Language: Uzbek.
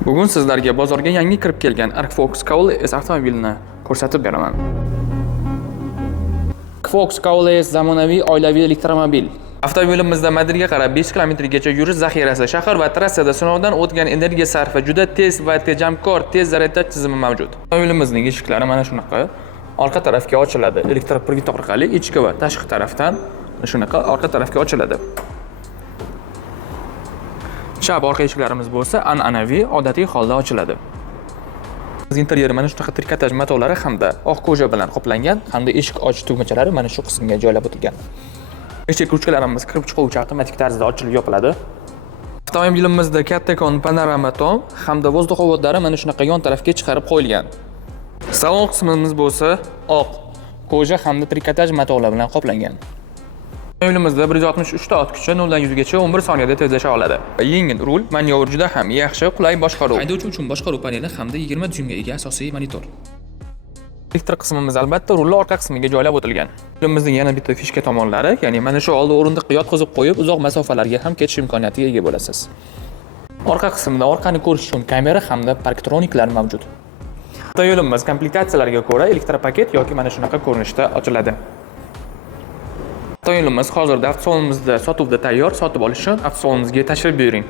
Bugun sizlarga bozorga yangi kirib kelgan Arcfox Kaole S avtomobilini ko'rsatib beraman. Arcfox Kaole S zamonaviy oilaviy elektromobil. Avtomobilimizda Madridga qarab 5 kilometrgacha yurish zaxirasi, shahar va trassada sinovdan o'tgan energiya sarfi, juda tez va tejamkor tez zaryadlash tizimi mavjud. Avtomobilimizning eshiklari mana shunaqa orqa tarafga ochiladi. Elektropirgit orqali ichki va tashqi tarafdan shunaqa orqa tarafga ochiladi. Chap orqa eshiklarimiz bo'lsa an'anaviy odatiy holda ochiladi. Interyeri mana shunaqa trikotaj matolari hamda oq koja bilan qoplangan hamda eshik ochish tugmachalari mana shu qismga joylab o'tilgan. Eshik ruchkalarimiz kirib chiquvchi avtomatik tarzda ochilib yopiladi. Avtomobilimizda kattakon panorama tom hamda vozdux hovodlari mana shunaqa yon tarafga chiqarib qo'yilgan. Salon qismimiz bo'lsa oq koja hamda trikotaj matolar bilan qoplangan. Avtomobilimizda 163 ta ot kuchi 0 dan 100 gacha 11 soniyada tezlasha oladi. Yengil rul, manevr juda ham yaxshi, qulay boshqaruv. Haydovchi uchun boshqaruv paneli hamda 20 dyuymga ega asosiy monitor. Elektr qismimiz albatta rulni orqa qismiga joylab o'tilgan. Yo'limizning yana bitta fishka tomonlari, ya'ni mana shu oldi o'rindiqqa yotqizib qo'yib, uzoq masofalarga ham ketish imkoniyatiga ega bo'lasiz. Orqa qismida orqani ko'rish uchun kamera hamda parktroniklar mavjud. Avtomobilimiz komplektatsiyalariga ko'ra elektropaket yoki mana shunaqa ko'rinishda ochiladi. Avtomobilimiz hozirda avtosalonimizda sotuvda tayyor. Sotib olish uchun avtosalonimizga tashrif buyuring.